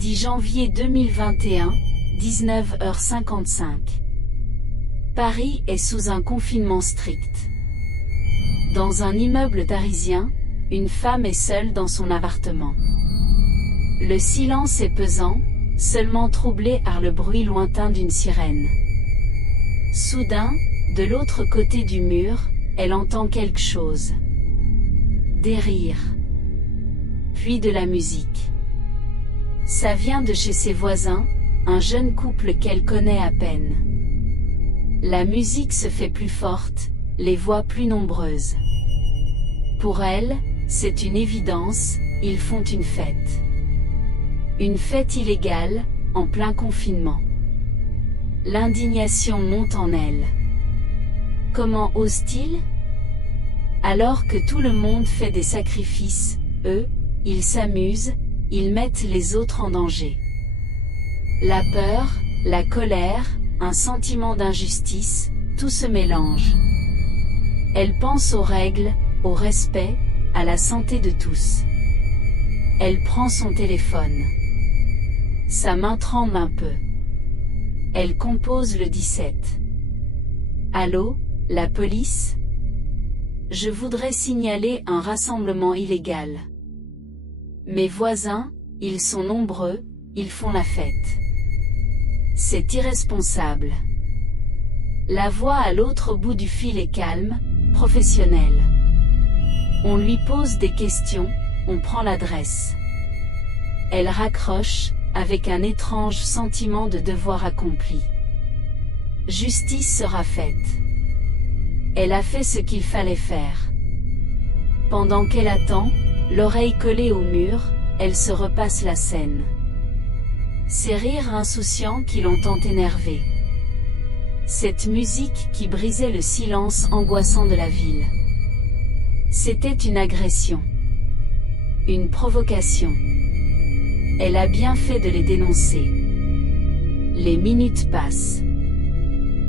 10 janvier 2021, 19h55. Paris est sous un confinement strict. Dans un immeuble parisien, une femme est seule dans son appartement. Le silence est pesant, seulement troublé par le bruit lointain d'une sirène. Soudain, de l'autre côté du mur, elle entend quelque chose. Des rires. Puis de la musique. Ça vient de chez ses voisins, un jeune couple qu'elle connaît à peine. La musique se fait plus forte, les voix plus nombreuses. Pour elle, c'est une évidence, ils font une fête. Une fête illégale, en plein confinement. L'indignation monte en elle. Comment osent-ils? Alors que tout le monde fait des sacrifices, eux, ils s'amusent, ils mettent les autres en danger. La peur, la colère, un sentiment d'injustice, tout se mélange. Elle pense aux règles, au respect, à la santé de tous. Elle prend son téléphone. Sa main tremble un peu. Elle compose le 17. Allô, la police? Je voudrais signaler un rassemblement illégal. Mes voisins, ils sont nombreux, ils font la fête. C'est irresponsable. La voix à l'autre bout du fil est calme, professionnelle. On lui pose des questions, on prend l'adresse. Elle raccroche, avec un étrange sentiment de devoir accompli. Justice sera faite. Elle a fait ce qu'il fallait faire. Pendant qu'elle attend, l'oreille collée au mur, elle se repasse la scène. Ces rires insouciants qui l'ont tant énervée. Cette musique qui brisait le silence angoissant de la ville. C'était une agression. Une provocation. Elle a bien fait de les dénoncer. Les minutes passent.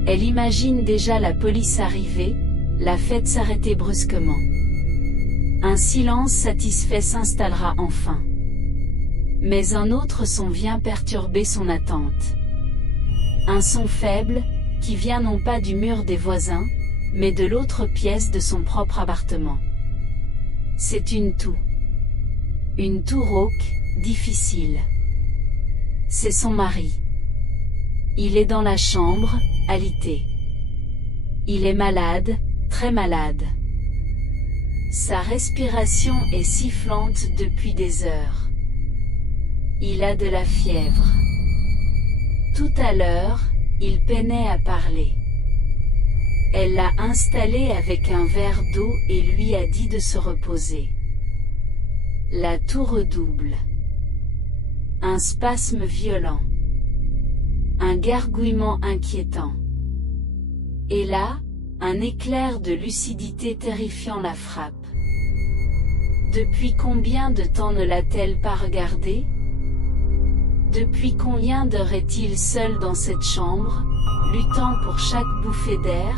Elle imagine déjà la police arriver, la fête s'arrêter brusquement. Un silence satisfait s'installera enfin. Mais un autre son vient perturber son attente. Un son faible, qui vient non pas du mur des voisins, mais de l'autre pièce de son propre appartement. C'est une toux. Une toux rauque, difficile. C'est son mari. Il est dans la chambre, alité. Il est malade, très malade. Sa respiration est sifflante depuis des heures. Il a de la fièvre. Tout à l'heure, il peinait à parler. Elle l'a installé avec un verre d'eau et lui a dit de se reposer. La toux redouble. Un spasme violent. Un gargouillement inquiétant. Et là, un éclair de lucidité terrifiant la frappe. Depuis combien de temps ne l'a-t-elle pas regardé? Depuis combien d'heures est-il seul dans cette chambre, luttant pour chaque bouffée d'air?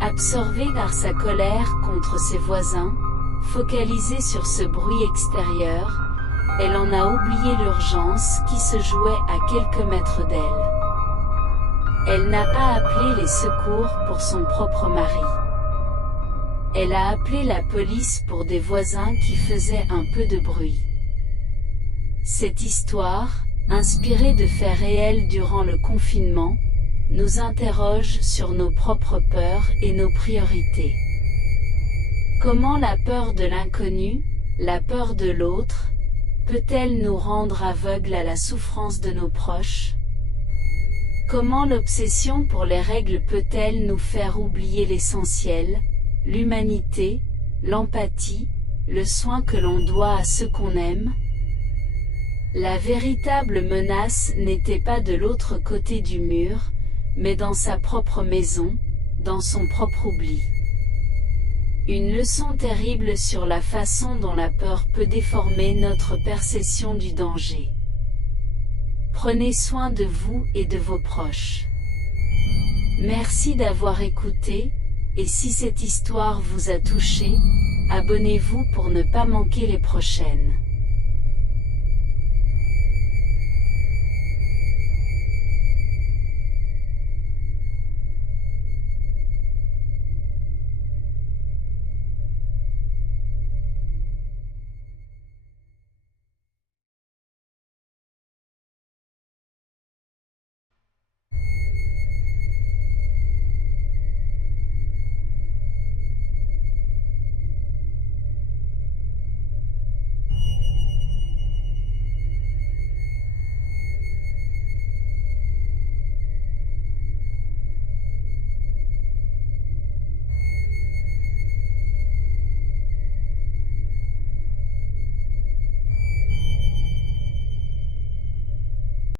Absorbée par sa colère contre ses voisins, focalisée sur ce bruit extérieur, elle en a oublié l'urgence qui se jouait à quelques mètres d'elle. Elle n'a pas appelé les secours pour son propre mari. Elle a appelé la police pour des voisins qui faisaient un peu de bruit. Cette histoire, inspirée de faits réels durant le confinement, nous interroge sur nos propres peurs et nos priorités. Comment la peur de l'inconnu, la peur de l'autre, peut-elle nous rendre aveugles à la souffrance de nos proches? Comment l'obsession pour les règles peut-elle nous faire oublier l'essentiel, l'humanité, l'empathie, le soin que l'on doit à ceux qu'on aime? La véritable menace n'était pas de l'autre côté du mur, mais dans sa propre maison, dans son propre oubli. Une leçon terrible sur la façon dont la peur peut déformer notre perception du danger. Prenez soin de vous et de vos proches. Merci d'avoir écouté, et si cette histoire vous a touché, abonnez-vous pour ne pas manquer les prochaines.